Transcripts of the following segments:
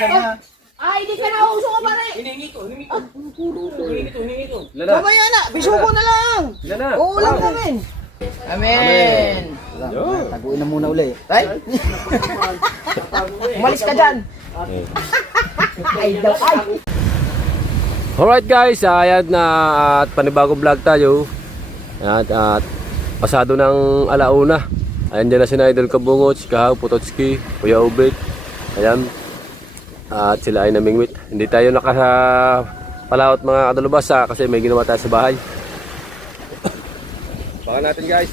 Ay, hindi ka na uso ka pare. Hiningi ko. Hiningi ko. Mamaya na, bisugo na lang. Uulam namin. Amen. Taguin na muna uli. Tay? Umalis ka dyan. Ay daw, ay. Alright guys, ayan na at panibagong vlog tayo. At pasado ng alauna. Ayan dyan na si Idol Kabungot, si Kahaw, Putotski, Kuya Ubit. Ayan. At sila ay namingwit. Hindi tayo nakapalaot mga kadalubasa kasi may ginawa tayo sa bahay. Baka natin guys.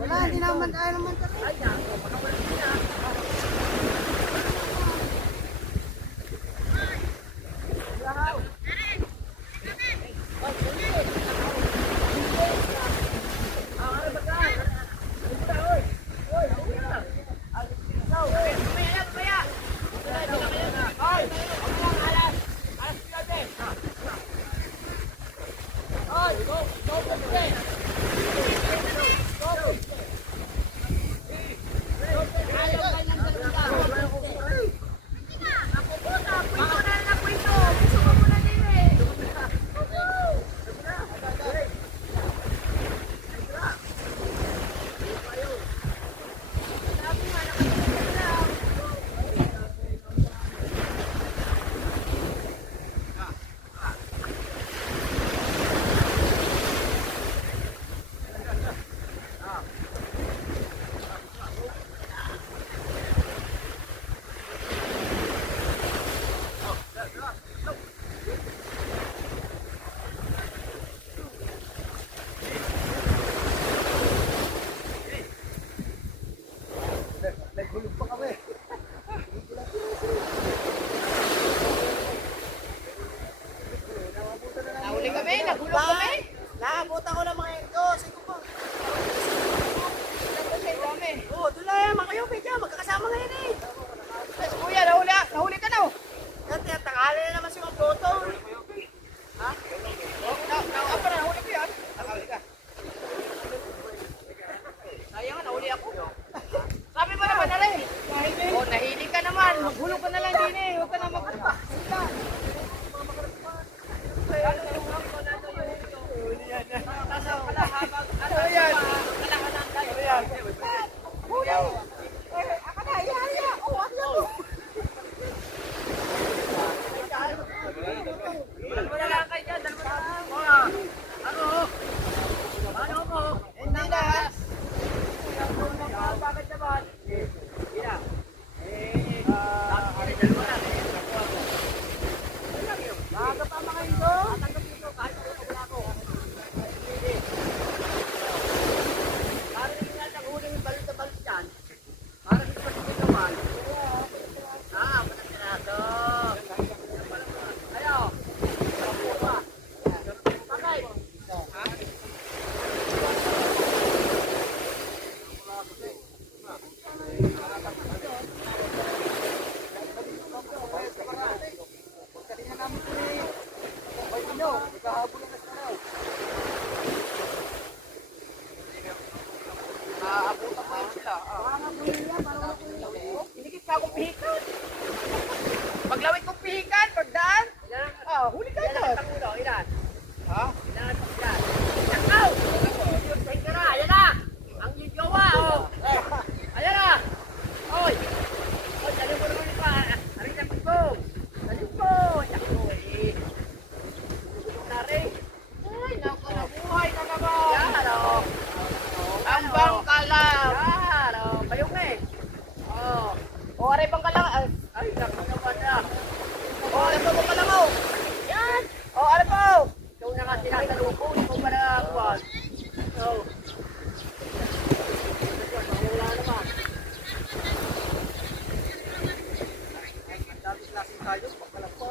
Wala, hindi naman tayo naman kami. Maghulog ka na lang din eh. Huwag ka na magkata. Inikit ka akong pihikan. Paglawit kong pihikan, pagdaan. Huli ka ito. Ilan? Ha? Ilan? Nakaw! Take ka na! Ayan na! Ang yung jowa, oh! Ayan na! Oy! Oy, dali mo naman ito, aring na pagkong! Dali mo! Nako, eh! Na rin! Ay, naku, nabuhay na naman. Yan, oh! Ang bangkalang. Yan, oh! Payong na eh! Oh! O, aray bangkalang. Ay, naku naman na! O, aray bangkalang o. Yan! O, aray po. Ikaw na nga tinatanong ko, ikaw ba na kuwan? Oh! Wala naman! Dami-klaseng tayo, pagkalang pa.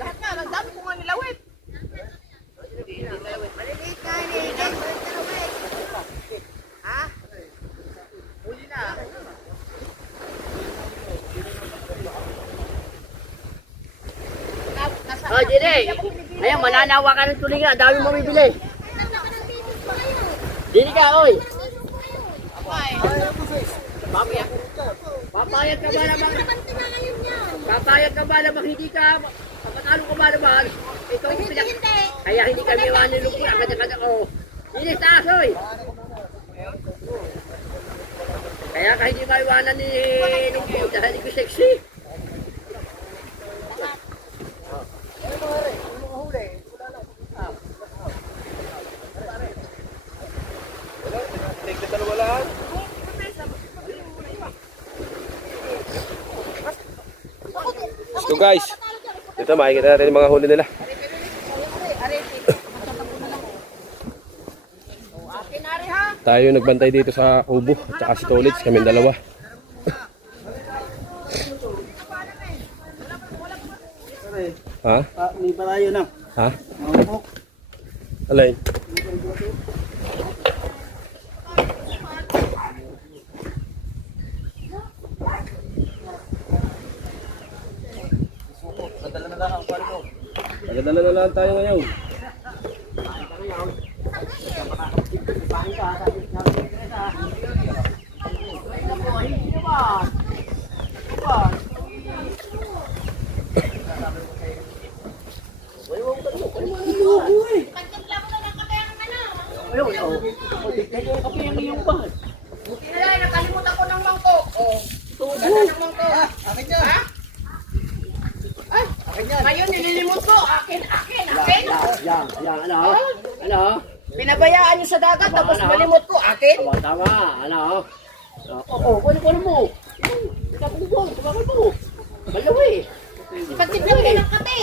Lahat nga, ang dami ko nga nilawit. Maliliit na, iniigay. Ha? Huli na. Oh, Jire. Ayan, mananawa ka ng tulinga. Dami mo bibili. Dini ka, oy. Papayag ka ba naman? Papayag ka ba naman? Hindi ka. Papatalo ka ba naman? Ito ang pinak... Kaya hindi kami iwanan ng lupura. Kanya-kanya ko. Dini, taas, oy. Kaya ka hindi maiwanan ni lupura dahil hindi ko sexy. So guys, dito makikita natin yung mga huli nila. Tayo nagbantay dito sa kubo at saka si Tolits, kaming dalawa. Ha? May palayo na. Ha? Alay. Nagdala na lang tayo ngayon. Kinalay, nakalimutan ko ng mangkok. O, ganda ng mangkok. Akin yan. Ha? Ay, Akin yan. ngayon nililimot ko. Akin. Yan. Ano? Ano? Pinabayaan niyo sa dagat, tapos malimot ko. Akin. Tama. Ano? Oo, kuno mo. Ikaw mo. Malawi. Ipagtiplan ka ng kate.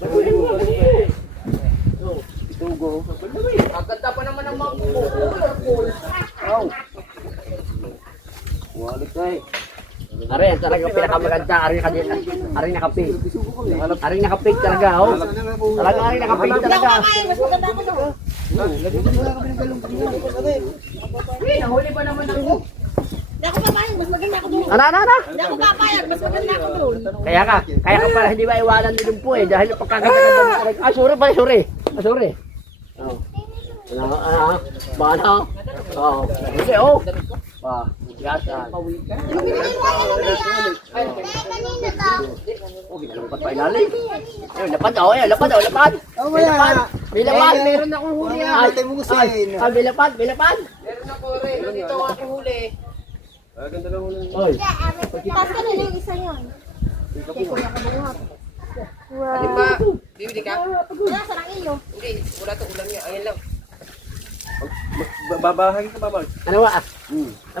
Malawi. Tugo. Malawi. Ang ganda pa naman ng mangkok ko. Colorful. Oh. Walit ka eh. Are, talaga pinakamaganda. Are nakapig. Are nakapig talaga, oh. Talaga are nakapig talaga. Mas maganda ako doon. Uy, nahuli ba naman ako? Hindi ako papayag, mas maganda ako doon. Ano? Hindi ako papayag, mas maganda ako doon. Kaya ka pala hindi ba iwanan ni Lumpo eh. Dahil pagkakaganda mo talaga. Sorry. Oh. Mana? Oh, kasi oh. Ba, yasa. Oh, ginalapat pa ilalim. Ayun, lapad oh, ayun, lapad oh, lapad. May lapad. May lapad. Meron akong huli na. Patay mo gusto yun. May lapad, may lapad. Meron ako rin. Dito ang aking huli. Ganda lang ulo. Oy. Tapos ka na yung isa yun. Ano ba? Bibili ka? Wala, sarang iyo. Hindi. Wala to. Ulam niya. Ayan lang. Babahay ka ba, Mark? Ano ba?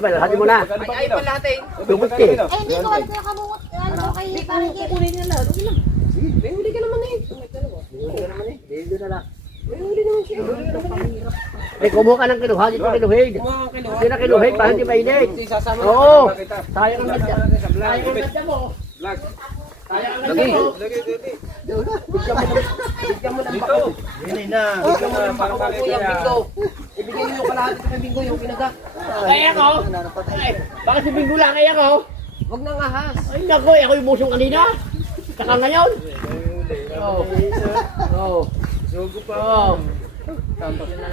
Abay, hati mo na. Ay, palatin. Tubig eh. Ay, hindi ko alam kung kabungot. Ano kay parang Kukunin niya lang. Okay lang. May huli ka naman eh. Dito na lang. May huli naman siya. May kumuha ka ng kiluha, dito kiluhig. Hindi na kiluhig pa, hindi mainit. Isasama Oo. na kita. Sayang ang ganda. Sayang ang ganda mo. Vlog. Sayang ang ganda mo. Bigyan mo ng bako. Hindi na. Bigyan mo ng bako po yung bingo. Ibigay niyo kalahati sa bingo yung pinaga. Kaya ko. Ay, bakit si Bingo lang kaya ko? Huwag nang ahas. Ay, nako, ako yung busong kanina. Saka ngayon. Oo. Oo. Sugo pa. Oo.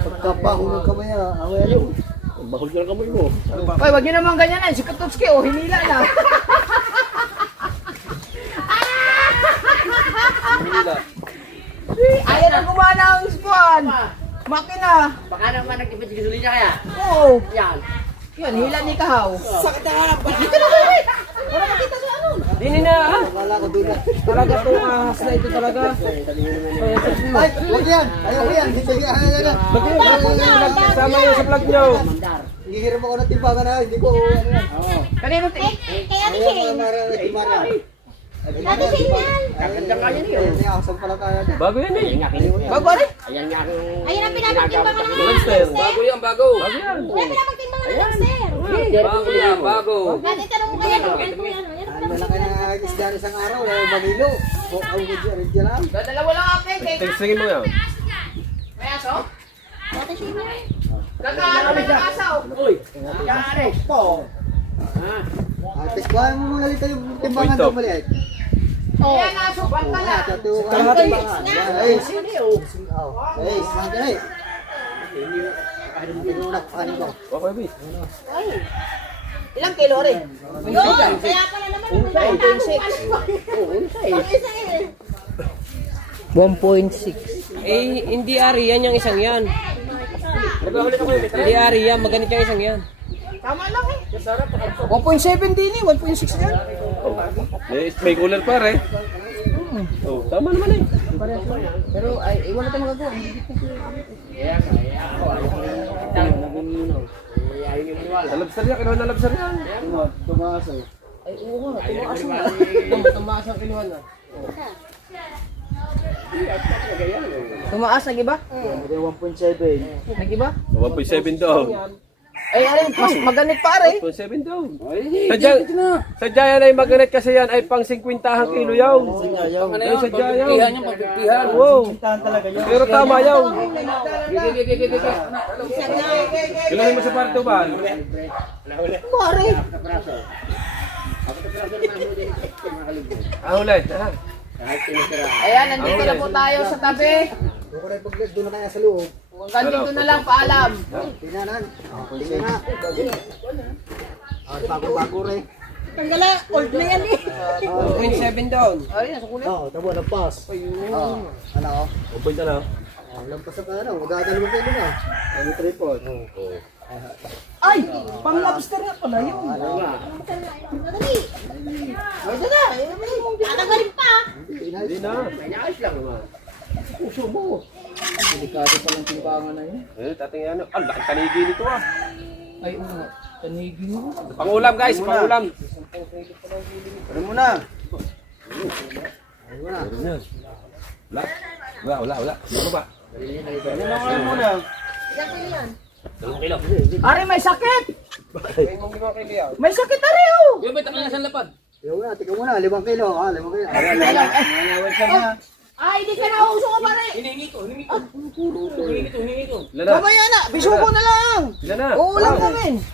Pagkapahulog ka ba yan? Away ano? Bahol ka ng kamay mo. Ay, wag niyo naman ganyan na. Si Katutski, oh, hinila na. Ayan ang gumana ang squad. Makina. Baka naman nagtipid si gasolina kaya. Oo. Yan. Yan, hila ni Kahaw. Sakit na harap. Dito na kayo. Para makita sa ano. Dini na. Wala ko doon. Talaga to ahas na ito talaga. Ay, wag yan. Ayoko yan. Dito yan. Ba't sama yun sa vlog nyo? Mandar. Hihiram ako ng timbangan na. Hindi ko ano yan. Kanino Kaya ni Shane. Dati Shane yan. Kakanda kanya niyo. Asan pala tayo. Bago yan eh. Bago rin. Ayan nga ang... Ayun ang pinapagtimbangan ng Lobster. lobster. yan, bago. Bago yan. Wala pinapagtimbangan ng lobster. Bago yan, bago. Dati tanong mo kaya no? Ano po yan? Yan ang Malaki pinapagtimbangan. na isda na isang araw. Wala yung Manilo. O, ang gudya lang. Dalawa lang akin. Tekstingin mo yan. May aso? Dati Shane yan. Nagkaano na yung asaw. Uy! Kare! Po. Atis, kuhaan mo muna dito yung timbangan Wait, doon maliit. Ayan, aso, banta na. Kalahati. Ay, ay. Okay, bis. Ilang kilo rin? Yun! Kaya pala naman yung Unsay. Unsay. 1.6. Eh, hindi ari yan yung isang yan. Hindi ari yan, maganit yung isang yan. Tama lang eh. 1.7 din eh, 1.6 yan. May cooler pa rin. Oh, tama naman eh. Pero ay, wala tayong magagawa. Nalabsar yan, kinuha na labsar yan. Tumaas eh. Ay, oo nga, tumaas na. Tumaas ang kinuha na. Tumaas, nag-iba? 1.7. Nag-iba? 1.7 daw. Ay, alin, mas maganit pa rin. 1.7 daw. Sadya yan ay maganet kasi yan ay pang 50 kilo yaw. Ay, sadya yaw. Wow. Pero tama yaw. Kilahin mo sa parto ba? Mare. Huli. Ayan, nandito na po tayo sa tabi. Doon na kaya sa loob. Hanggang dito na lang, paalam. Tinanan. Tingnan na. Bago-bago rin. Tanggala, old na yan eh. 1.7 down. Ay, nasa kulit. Oo, tabo, lampas. Ano? Upoy na lang. Lampas sa ano, magdadalawang kilo na. Ano tripod? Ay, pang lobster nga pala yun. Madali. Ay, ito na. Tatanggalin pa. Hindi na. Puso mo. Delikado palang timbangan na yun. Eh, tating ano. Ang laki kanigi nito ah. Ay, oo nga. Tanigin mo. Pangulam guys, pangulam. Ano muna? Wala. Ano ba? Ano muna? Ilang kilo yan? Ari, may sakit! May sakit, Ari, oh! Yung na, tingnan muna, 5 kilo. 5 kilo. Ay, di ka nauso ka, pare! Ilan na? Mamaya na, bisugo na lang! Ilan na? Uulam namin!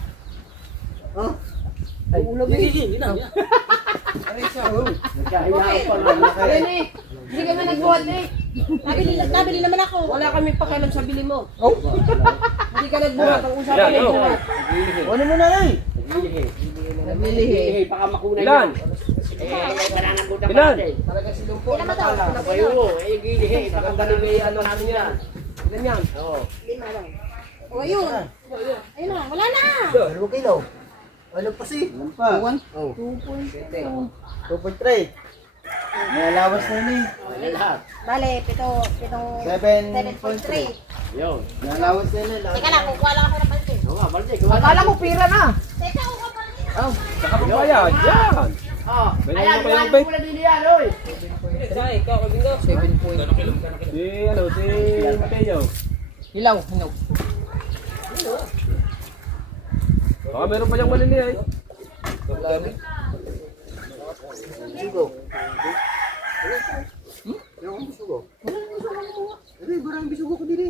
Nagkahiya pa na. Ayun eh, hindi ka na nagbuhat eh. Nabili naman ako. Wala kami pakialam sa bili mo. Oh. Hindi ka nagbuhat ang usapan Ilan? ng buhat. Ano mo na eh? Nabilihi. Baka makunan Ilan? yun. Mananagutan Ilan? pa natin. Talaga si Lumpo. Ilan ba to? Kayo, gilihi. Baka Galing ano namin yan. Ilan yan? Oo. O, ayun. Ayun na, wala na. 2 kilo. Ano pa si? Ano pa? 2.3. May alawas na yun eh. Ano lahat? Bale, pitong 7.3. 7.3. Yun. May alawas na yun eh. Teka lang, kukuha lang ako ng pansin. Oo nga, balik. Akala mo pira na. Teka, kukuha pa rin. Saka papayad. Yan. Oh, May ayan, naman buwan kayo, mo na din yan, oy. Ay, ikaw, kabingo. 7 point. Si Mateo. Hilaw. Baka meron pa niyang maliliit. Sugo. Yung sugo. Ano yung barang bisugo ko dili?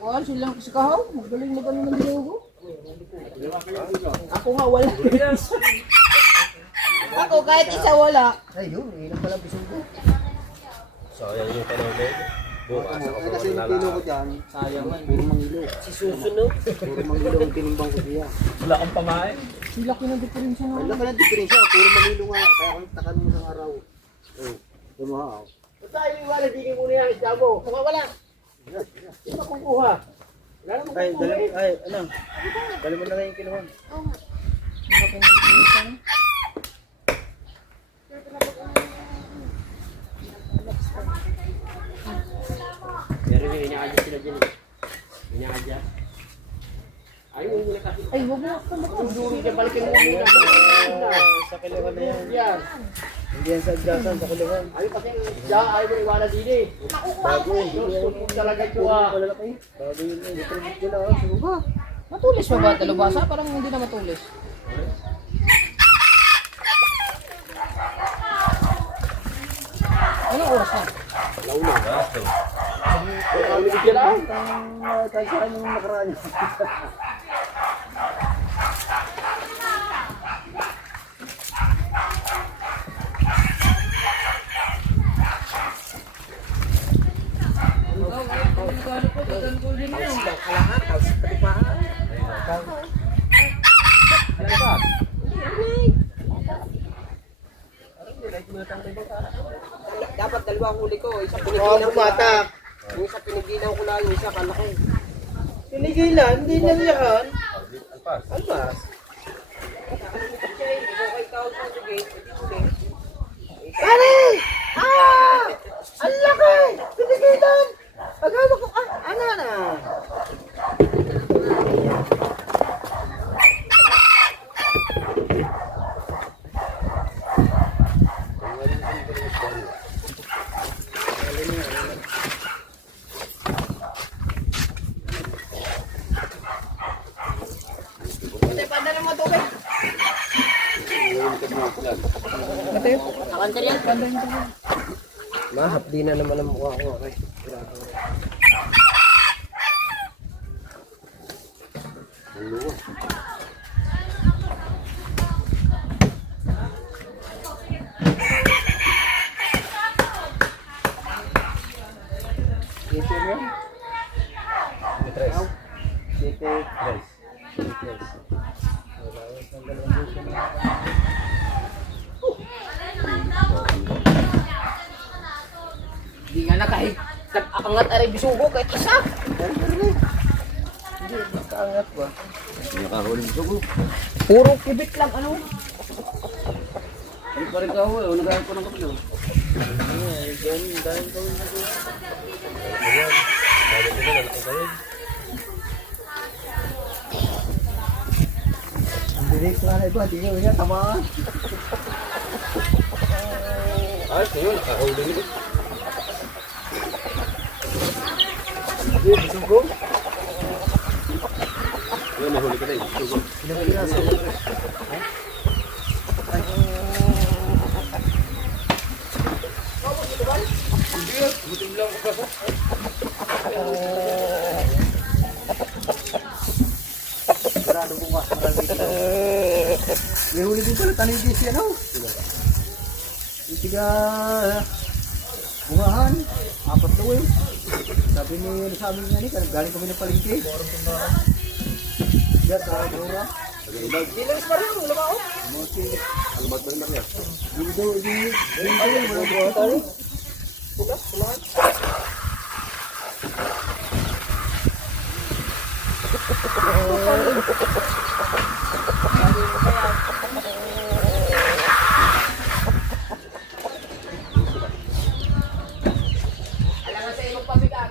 Kuhan silang si Kahaw. Magaling ng dinugo. Ako nga wala. Ako kahit isa wala. Ay, yun. Ilang pala bisugo. So, yan yung tanong mo. Bukas ako Kasi yung kilo ko dyan, Sayang man. puro mangilo. Si Susunod. Puro mangilo ang tinimbang ko diya. Wala kang pamain. Sila ko ng diferensya Ang na. laki ng diferensya. Puro mangilo nga. Kaya kung takan mo ng araw. Oh, lumahaw. Basta yung wala, dinin mo na yan, isda mo. Wala. Di ba kukuha? Wala naman Ay, kukuha eh. ano? Dali mo na lang yung kinuhan. Pero yung inakadya sila dyan eh. Inakadya. Ayaw mo na kasi. Ay, wag mo. Kung duro dyan, balikin mo muna. Sa kiluhan na yan. Yan. Hindi yan sa adjasan, sa kiluhan. Ayaw kasi yung isda, ayaw mo iwala din eh. Bago eh. Susunod talaga ito ah. Malalaki. Bago yun eh. Distribute ko na. Sugo. Matulis pa ba talubasa? Parang hindi na matulis. Anong oras na? Ayaw mo dyan ah. Kahit sa akin yung nakaraan. Dapat dalawang huli ko. Isa Oh, pinigilan ko. bumatak. Yung isa pinigilan ko lang, yung isa kalaki. Pinigilan, hindi na niyakan. Alpas. Alpas. Okay, tawag mo sa gate. Pare! Ah! Ang laki! Pinigilan! Paghawa ko, ano na? Mahapdi na naman ang mukha ko. Okay. Dito mo? Tres. Dito. Tres. Hindi nga na kahit nag-aangat aray bisugo kahit isa. Hindi, makaangat ba? Nakahuli mo sugo. Puro kibit lang ano. Ay, parang ka ho. Nagayang ko ng kapilo. Ay, dahil gawin na doon. Ang bilis na iba, hindi nyo niya tamaan. Ay, sa'yo. Nakahuli nito. Hindi, sugo. Yun, nahuli ka rin. Sugo. Ilang piraso. Sigurado bukas, marami dito. May huli din pala, tanigis yan oh. Yung tiga bungahan, 4 daw eh. Sabi ni sa amin nga ni, galing kami ng palengke. Yes, mura. Dilis pa rin, wala ba ako? Alamat ba naman yan? Dito, dito. Alangan sa imong pabigat.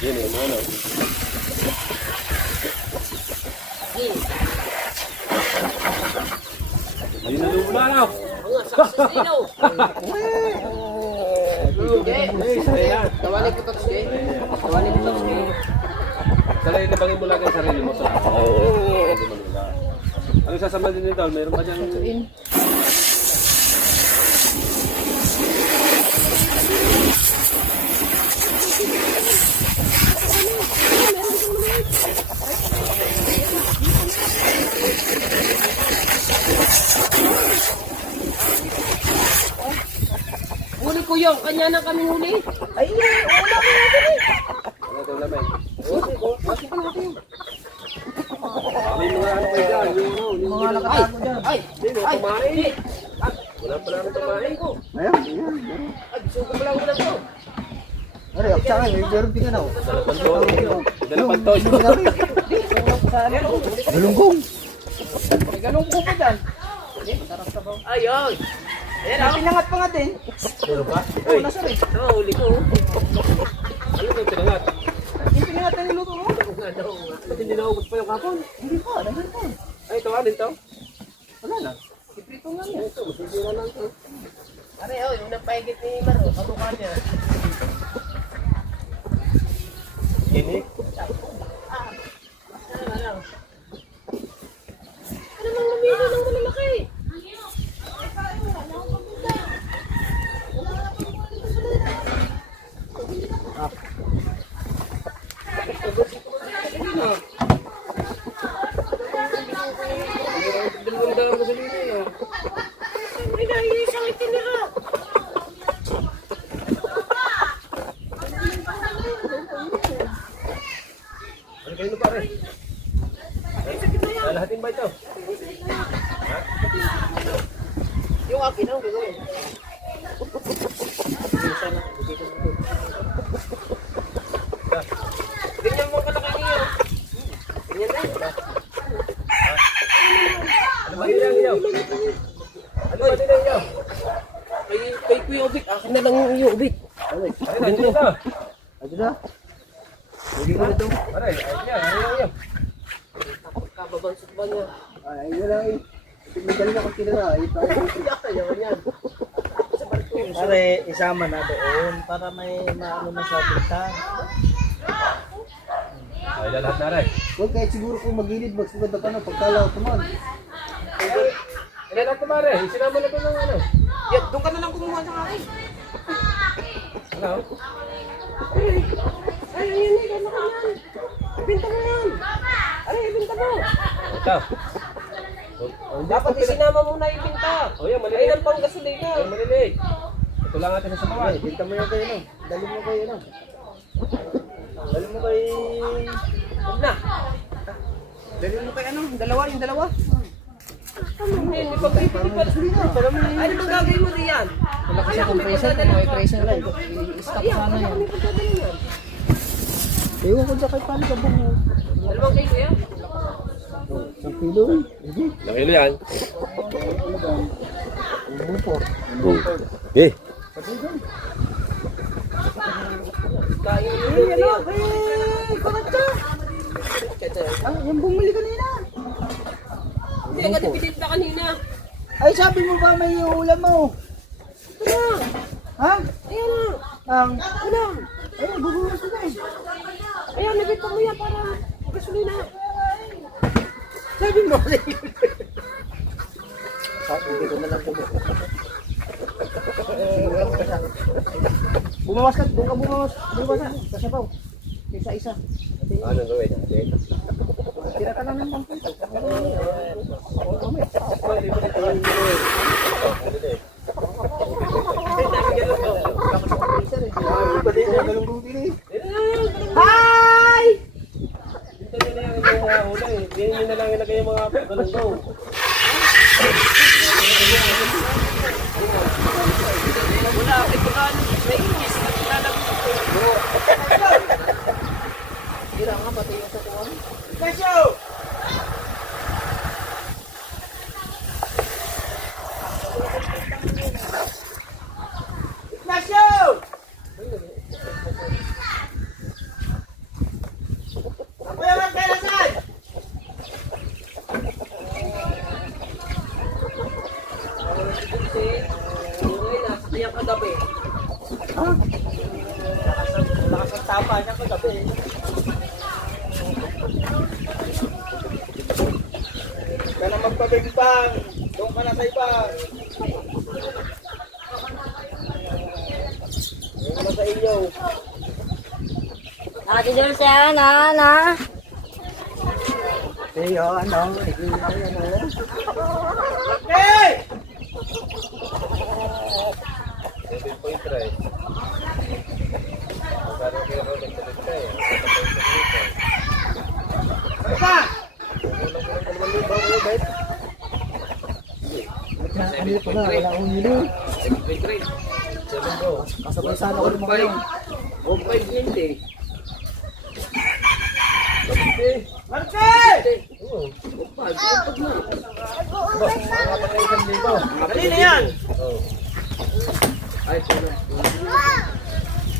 Yun yun, ano? Ayun na lumula na. Mga saksasino. Tawalin ko to, sige. Tawalin ko to, sige. Kalay nabangin mo lang ang sarili mo sa ano sasama din nito? Meron pa dyan. Huli ko yung, kanya na kami huli. Ay, wala ko natin eh. Ano ito naman? Kami mga ano kayo dyan. Yung Mga nakatago dyan. Ay, ay, ay. wala pa namin tumahin ko. Ayan, ayan. Ay, suko mo lang ulam ko. Ano, sa akin, may meron din ano. Dalapang toy. Galunggong. May ganun ko pa dyan. Ayun. Ayan ako. Pinangat pa nga din. Meron pa? Oo, nasa rin. Oo, huli ko. Ano yung pinangat? Yung pinangat na niluto mo. Ba't hindi naubos pa yung kapon? Hindi pa, nandun pa. Ay, ito alin to? Wala na. Iprito nga yan. Ito, masisira lang to. Pare, oh, yung napahigit ni Maro, kamukha niya. Gini? Ano nang namilo ng malalaki? Dalawang daan ko sa lino yun. Ay, naiisang itinira. Ano kayo na pare? Lahatin ba ito? Yung akin, ang gagawin. Ganyan mo kalaki niyo. Ganyan na. Ano ba nila niyo? Ano ba nila niyo? Kay Kuya Ubik, akin na lang yung Ubik. Ano, nandiyo ito. Ito na. Hindi ko na ito. Pare, ayun yan, ayun yan. Kababansot ba niya? Ay, wala eh. May galing akong tinira. Ay, tayo. Kaya yan. Pare, isama na doon para may maano na sa bintang. Ay, lahat na rin. Huwag kahit siguro kung magilid, magsuganda ka na pagkalaw ko man. Ilan ang tumare? Sinama na ko ng ano? Yan, doon ka na lang kumuha sa akin. Ano? Ay, yan, yan, yan. Ibinta mo yan. Ay, ibinta mo. Ito. Dapat isinama mo na ibinta. O yan, Ay, maliliit. ng pang gasolina. Ay, maliliit. Ito lang atin sa sabawan. Ay, binta mo yan kayo no. Dali mo kayo no. Dali mo kay... Huwag na. Dali mo kay ano, dalawa, yung dalawa. Hindi, may pagpipili pa. Ano bang gagawin mo riyan? Wala kasi akong pressure, kung may pressure lang. I-stop sana yan. Ewan ko dyan kay paano ka bungo. Dalawang kay Kuya? 1 kilo eh. Sige. Nakilo yan. Bupo. Eh. Kain mo Ay, ano, riyan. ay, kamatsa. Ah, yung bumili kanina. Hindi ka nabibinta kanina. Ay, sabi mo ba may ulam mo? Ano? Ha? Ayan na. Ang... Ano? Ay, bubuhos na eh. Ayan, nabinta mo yan para gasolina. Sabi mo. Sabi ko na lang po. Bumawas ka, doon ka bumawas. Bumawas ka, kasabaw. Isa-isa. Ano gawin natin? Tira ka lang ng pangpito. Hi! Hindi na lang ilagay yung mga galunggaw. Tira nga pati yung sa tuwan. Yung kagabi. Lakas ang tapa niya kagabi. Ka na magpabimbang. Doon ka na sa iba. Doon ka sa inyo. Ate Dulce, na. Iyo, ano? Hey! Ano pala? Wala akong hilo. Kasabay sana ako ng mga yun. Dali na yan!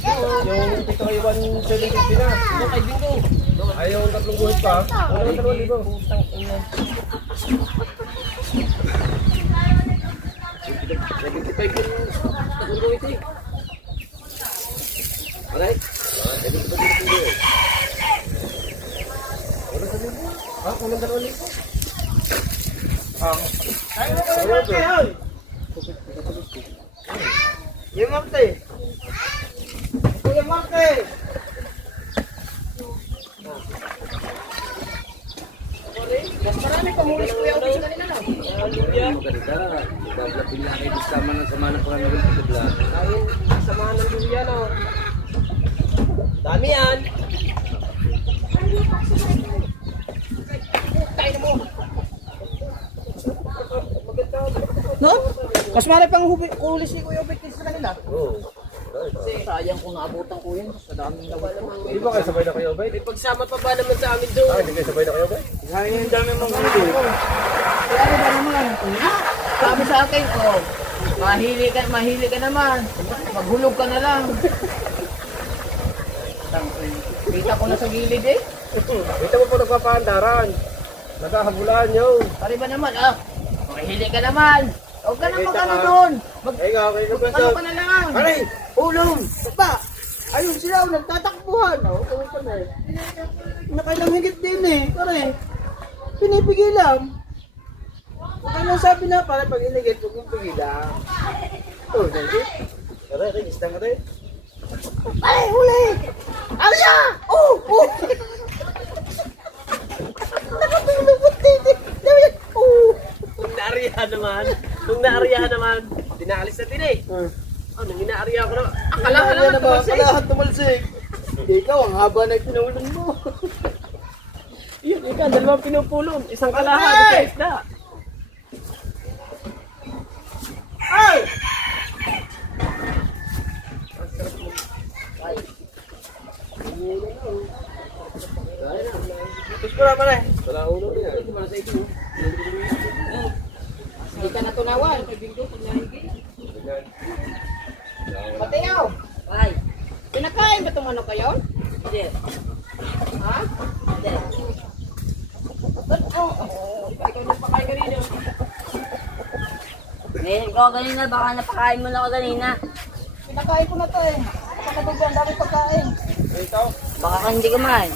Yung Tito Iwan 750 na. Yung kay Bingo. Ayaw yung tatlong guhit pa. Wala yung 2,000. Alright. Ah, kulang 2,000. Tayo mo kayo mga kayo! Yung Marte! Kuya Marte! Mas marami pa muli kuya ako sa kanila lang. Maganda. Ibablapin na kayo kasama ng sama ng pangalan sa kabla. Ayun, samahan ng luya no. Dami yan. Tayo mo. No? Mas marami pang huli si Kuya Victor sa kanila. Oo. Kasi sayang kung naabutan ko yun. Sa daming lawa naman. Di ba kayo sabay na kayo, Bay? Pagsama pa ba naman sa amin doon? Ah, hindi kayo sabay na kayo, Bay? Ang dami mong huli. Kaya ano ba naman? Sabi sa akin, oh, mahili ka naman. Maghulog ka na lang. Kita ko na sa gilid eh. Ito mo po nagpapahandaran. Naghahabulan yun. Pari ba naman, mahili ka naman. Huwag ka na magkano doon. Ay nga, kayo Ano ka na lang. Aray! Ulong! Baba! Ayun sila, nagtatakbuhan. Oo, ka na eh. Nakailang higit din eh. Pare, pinipigilan. Nakailang sabi na, para pag inigit, huwag mong pigilan. Oh, ganyan. Aray, kinis na nga rin. Ay, huli! Arya! Oh! Oh! Nakapilubot din eh. Oh! Nung naariyahan naman, dinaalis natin eh. Nung inaariya ko naman, akalahan naman tumalsik. Akalahan tumalsik. Ikaw, ang haba na pinulong mo. Yun, ikaw, dalawang pinupulong, isang kalahan sa isda. Ay! Tapos ko naman eh. Wala ulo niya. Hindi ka natunawan. Mateo! Ay, Pinakain ba itong ano kayo? hindi. Ha? Hindi. Ikaw nagpakain kanina. Ngayon ko kanina, baka napakain mo na ako kanina. Pinakain ko na to eh. Kapatid yan, dami pagkain. Baka ka hindi kumain.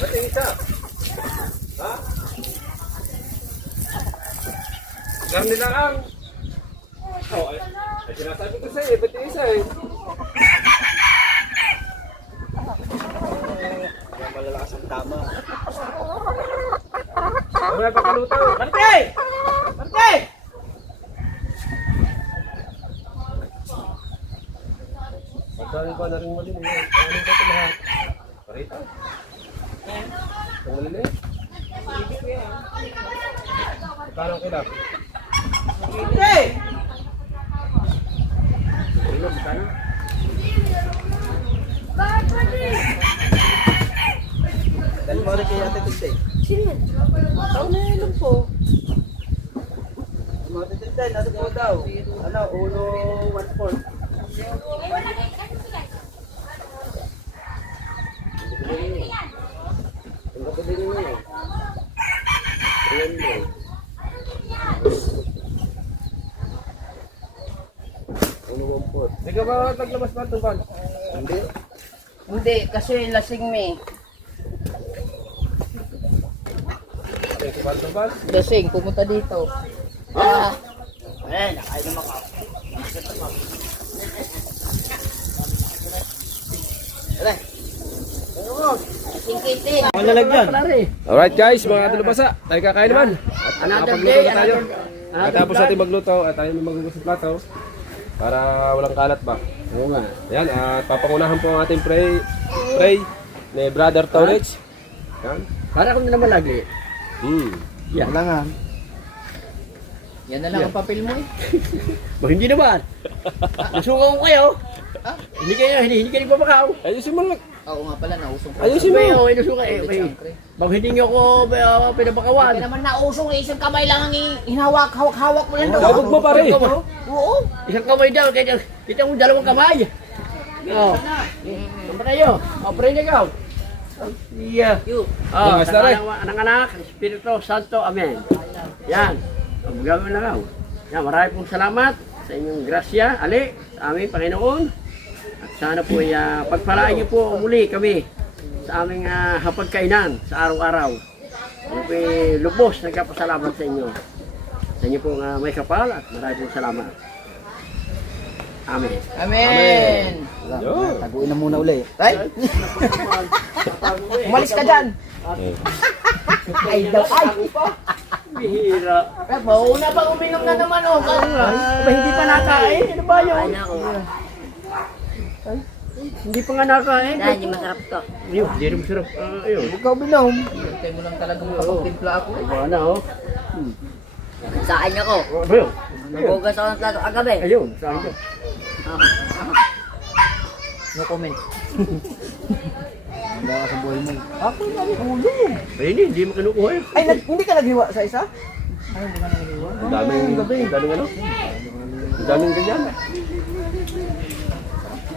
Ba't yung isa? Ha? Alam nila ang... Oh, ay sinasabi ko sa'yo, ba't yung isa eh? Malalakas ang tama. Wala pa kaluto. Marte! Marte! Pagkain ko na rin mo din. Ano ko ito lahat? Parita. Ang malili. Magkano ang kila? Marte! Ano, magkano? Dahil mo rin kay Ate Tinday. Taon na yun po. Ate Tinday, ano po daw? Ano, ulo 1/4. Ang kapatid nyo yun. Ayan mo. Ano ang pot? Hindi ka ba naglabas pa ito, Van? Hindi. Hindi, kasi lasing me. Ay, si Van, Van? Lasing, pumunta dito. Ah, Nakain naman ka. singkitin. Malalagyan. Alright guys, mga tulubasa, tayo kakain naman. At nakapagluto na tayo. Katapos natin magluto, at tayo maghugas ng plato. Para walang kalat ba? Oo nga. Ayan, at papangunahan po ang ating pray ni Brother Torres. Yan. Para kung naman lagi. Yan. Kailangan. Yan na lang ang papel mo eh. Hindi naman. Nasugaw ko kayo. Hindi kayo nagpapakaw. Ayusin mo lang. Oo nga pala, nausong ko. Ayusin mo. May nasugaw eh. Bang hindi nyo ako pinapakawan. Hindi naman nausong eh, isang kamay lang ang hinawak, hawak mo lang daw. Hawag mo pare. Oo. Isang kamay daw. Kita mo dalawang kamay. Oo. Ano tayo? Pray na ikaw. Yeah. Yes, Sa ngalan ng anak, Espiritu Santo, Amen. Yan. Ang gagawin na raw. Yan, marami pong salamat sa inyong grasya, ali, sa aming Panginoon. At sana po ay pagpalaan niyo po muli kami sa aming hapagkainan sa araw-araw. Ano po lubos nagkapasalamat sa inyo. Sa inyo pong may kapal at marami pong salamat. Amen. Amen. Taguin na muna uli. Ay! Umalis ka dyan. Ay daw, ay! Bihira. Mauna pa uminom na naman oh. Hindi pa nakain. Ano ba yun? Hindi pa nga nakain. Hindi masarap to. Ayun, hindi rin masarap. Ayun. Ikaw binom. Hintay mo lang talaga makapagtimpla ako. Iba na oh. Saan ako? Ayun. Nagugas ako ng plato kagabi. Ayun, saan ka? No comment. Handa ka sa buhay mo. Ako nagulong. Ay, hindi mo kinukuha yun. Ay, hindi ka naghiwa sa isa? Ang daming ano? Ang daming ganyan.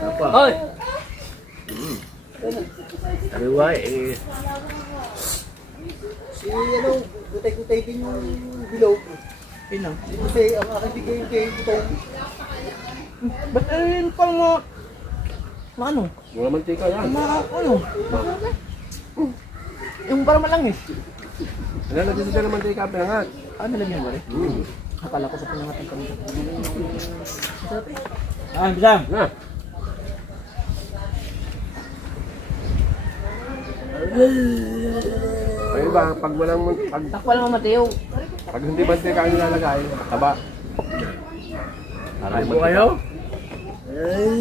Apa? Hoy! Kaliwa eh. Si ano, gutay-gutay din yung bilog. Sino? Kasi ang aking bigay kay Butong. Ba't ayun pang mo? Ano? Wala mantika yan. Ano? Yung parang malangis. Nalagyan sila ng mantika pinangat. Nalagyan mo rin? Akala ko sa pinangatan kami. Bisa. Na. Ay ba, pag walang Takpal mo Mateo. pag hindi mantika ang nilalagay, taba. Kain po kayo? Ay,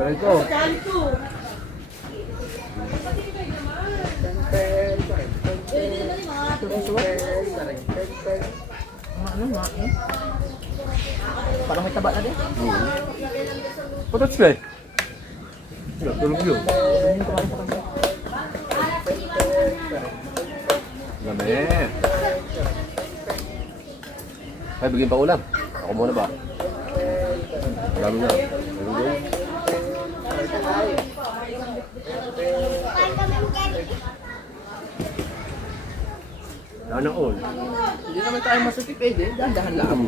pero ito. Parang may taba na din. Putot sila eh. Tulog yun. Gabi. Ay, bigyan pa ulam. Ako muna ba? Dami na. Meron doon. Sana all. Hindi naman tayo masutipid eh. Dahan-dahan lang.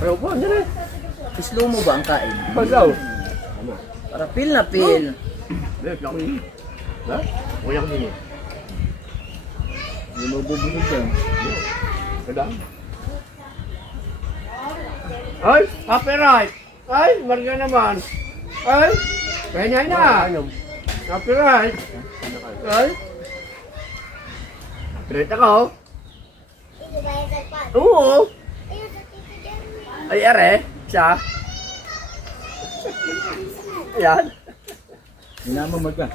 Pero po, ano na? Slow mo ba ang kain? Paglaw. Para feel na feel. Wait lang yun. Ha? Kuya ko din eh. Hindi mo bubusog yan. Kada? Ay, copyright. Ay, marga naman. Ay, kanya na. Copyright. Ay. Copyright ako. Oo. Ay, are. Siya. Ayan. Minamamag ka.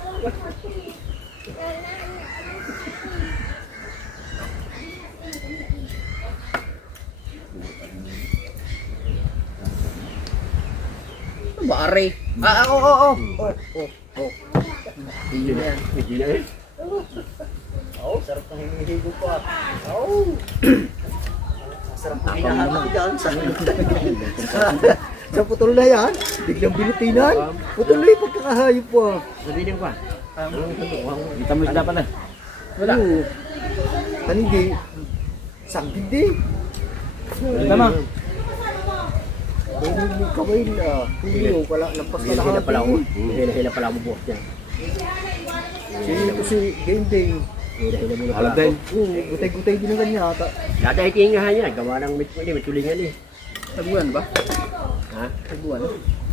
Bari. Oo. Hindi na yan. Hindi na yan. Oo, sarap ng hinihigo pa. Oo. Sarap ng hinahanap ko dyan. Sa putol na yan, biglang binutinan. Putol na yung pagkakahayop po. Sabihin pa. Kita mo isda pala. Wala. Tanigi. Sanggid din. Tama. May kaway na. Hindi pala. Lampas pala Hila pala ako. hati. Hila pala ako buhok dyan. Sino kasi game day. Hila muna pala Alam ako. din. Gutay-gutay din ang ganyan ata. Dati ay tingahan niya. Gawa ng may tulingan eh. Taguan ba? Ha? Taguan.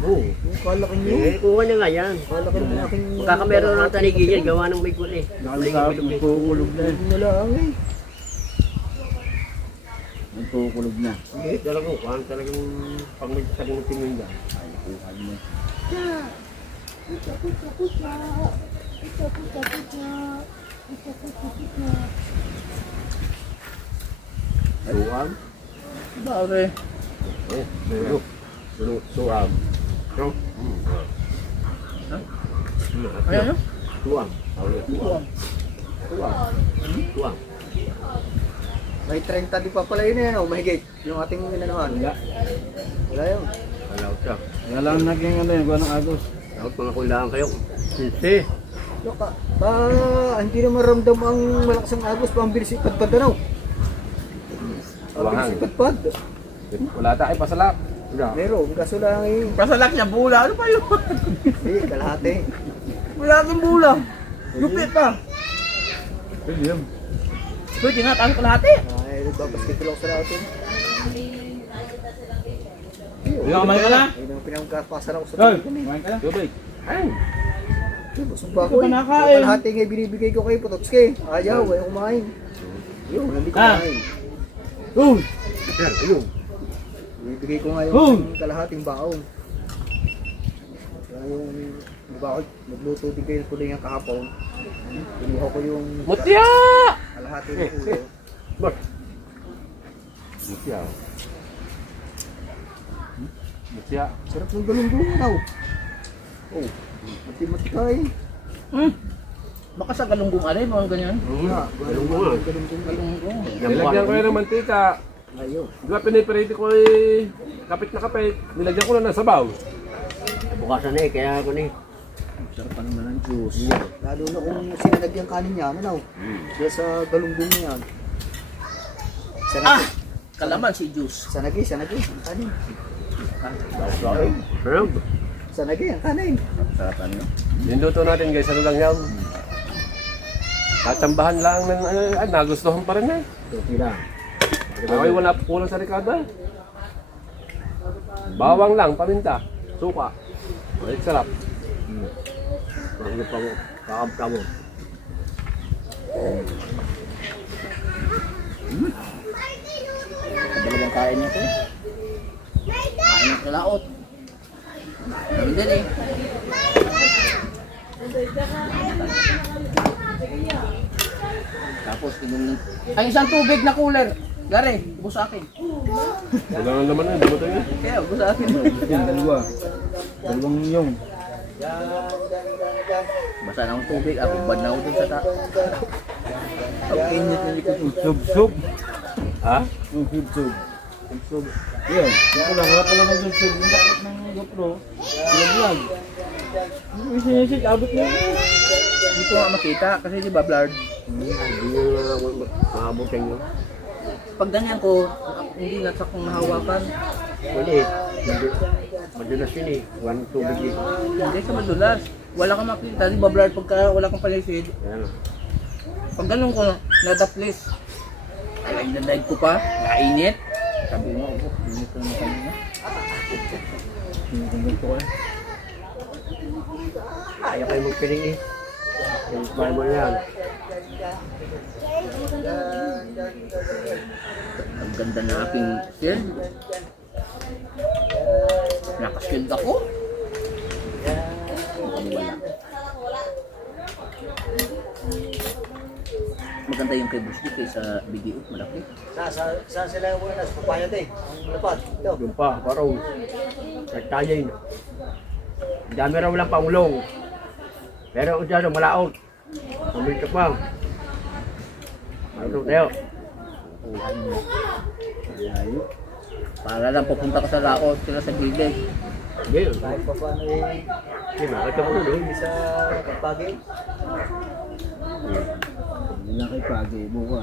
Oo. Kala ko nyo. Eh, kuha niya nga yan. Kala ko nyo aking... Magkakameron ng tanigi niya. Gawa ng may kuli. Nagkukulog na. Hindi na lang eh. Nagkukulog na. Eh, talagang kuha. Talagang pag may saling tingin niya. Suam. Pare. Suam. Ayan nyo? Suam. Suam. Suam. May 30 di pa pala yun eh. Mahigit. Yung ating inanuhan. Wala yun. Alaw siya. Kaya lang naging ano yung ng Agos. Dapat mga kulangan kayo. Sinsi. Loka. Hindi na maramdam ang malakas ang agos. Pambilis ipad-pad na. Pambilis ipad-pad. Wala tayo pasalap. Meron. Kaso lang eh. Pasalak niya bula. Ano pa yun? Hindi, kalahati. Wala akong bula. Lupit pa. Pwede yun. Pwede nga tayo kalahati. Ay, nagbabasketball ako sa natin. Hindi ka kumain ka na? Ay, nang pinangkapasan ako sa Hoy, tubig kami. kumain ka na? Tubig. Ay. Busog ba ako Hindi eh. ka nakain. Yung kalahati nga binibigay ko kay Pototski. Ayaw, ayaw kumain. Yun, hindi kumain. Uy! Ayun. Binibigay ko nga Oh! yung kalahating baong. Kaya yung, di ba ako, nagluto din kayo tuloy ng kahapon. Kinuha ko yung Mutya! kalahati ng ulo. Mutya. Mutya. Sarap ng galunggong daw. Oh, mati-mati ka eh. Baka sa galunggong alay, mga ganyan. Oo nga, galunggong. Galunggong. Nilagyan ko yan ng mantika. Ayun. Di ba piniperiti ko eh, kapit na kapit. Nilagyan ko na ng sabaw. Bukasan na eh. Kaya ako na eh. Sarap pa naman ang juice. Lalo na kung sinalagyan kanin niya, ano? Kaya sa galunggong na yan. Sanagi, Kalamansi juice. sanagi, ang kanin. Ano? Sanagi, ang kanin. Sarap ano? Yung luto natin guys, ano lang yan. Tatsambahan lang ng nagustuhan pa rin eh. Okay lang. Okay, wala po kulang sa Ricardo eh. Bawang lang, paminta, suka. Ay, sarap. Ano pa mo? Kakabka mo. Dalawang kain niya ito. Kain ng kalaot. Ganun din eh. Tapos inom ng... Ang isang tubig na cooler. Gare, bus sa akin. Wala nga naman eh, dumating eh. Kaya, bus sa akin. Yan, dalawa. Dalawang yung. Basta na akong tubig. Ako bad na ako dun sa ta... Ang init na likod mo. Sub-sub. Ha? Yung sub-sub. Sub-sub. Yan. Yan ko lang. Wala pala ng sub-sub. Yung bakit ng GoPro. Vlog. Yung isinisig. Abot na yun. Hindi ko nga makita kasi di ba blurred. Hindi nyo maabot kayo. Pag ganyan ko, hindi nga sa kong nahawakan. Pwede. Madulas yun eh. One tubig eh. Hindi sa madulas. Wala kang makita. Di ba blurred pagka wala kang palisid. Ayan. Pag ganun ko, nadaplis. Ay, nadive ko pa. Nainit. Sabi mo, init ko naman kanina. Ayaw kayo magpiling eh. Yung parang mo yan. Ang ganda na aking shield. Nakashield ako. Maganda yung kay Bruce Lee kaysa BDO, malaki. Saan sila yung una? Sa papaya din. Ang lapad. Ito. Yung pa, parang nagtayin. Dami raw lang paulong. Pero kung dyan, malaot. Pumili ka pa. Marunong tayo. Para lang pupunta ka sa laot, sila sa gilid. Hindi. Kahit pa paano eh. Hindi, makita mo doon. Hindi sa kapagay. Hindi na kay Pagi, buka.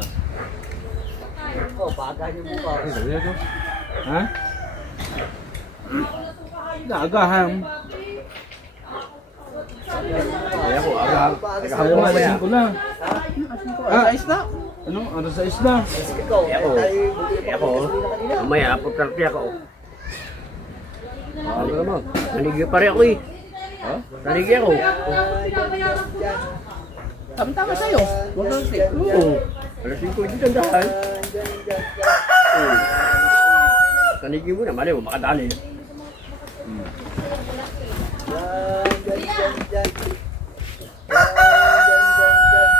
Oh, bagay yung mukha. Ha? Naagaham. Kaya ko, aga. Ayaw mo, alasin ko na. Sa isla. Ano? Ano sa isla? Ikaw, Kaya ko. tayo Kaya ko. Mamaya, pagkarti ako. Ano naman? Nanigi pa rin ako eh. Ha? Nanigi ako. Tama-tama sa'yo. Huwag kang stick. Oo. Alas 5 dito ang dahan. Nanigi mo na, mali mo, makadali.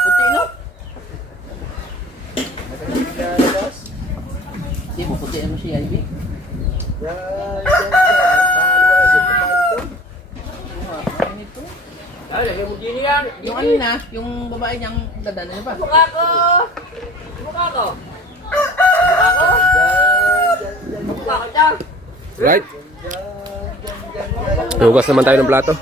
Puti, no? Hindi mo, puti mo si Ivy. Ay, lagay mo din yan. Yung ano na, yung babae niyang dadaan na pa. Mukha ko! Mukha ko! Mukha ko dyan! Right? Hugas naman tayo ng plato.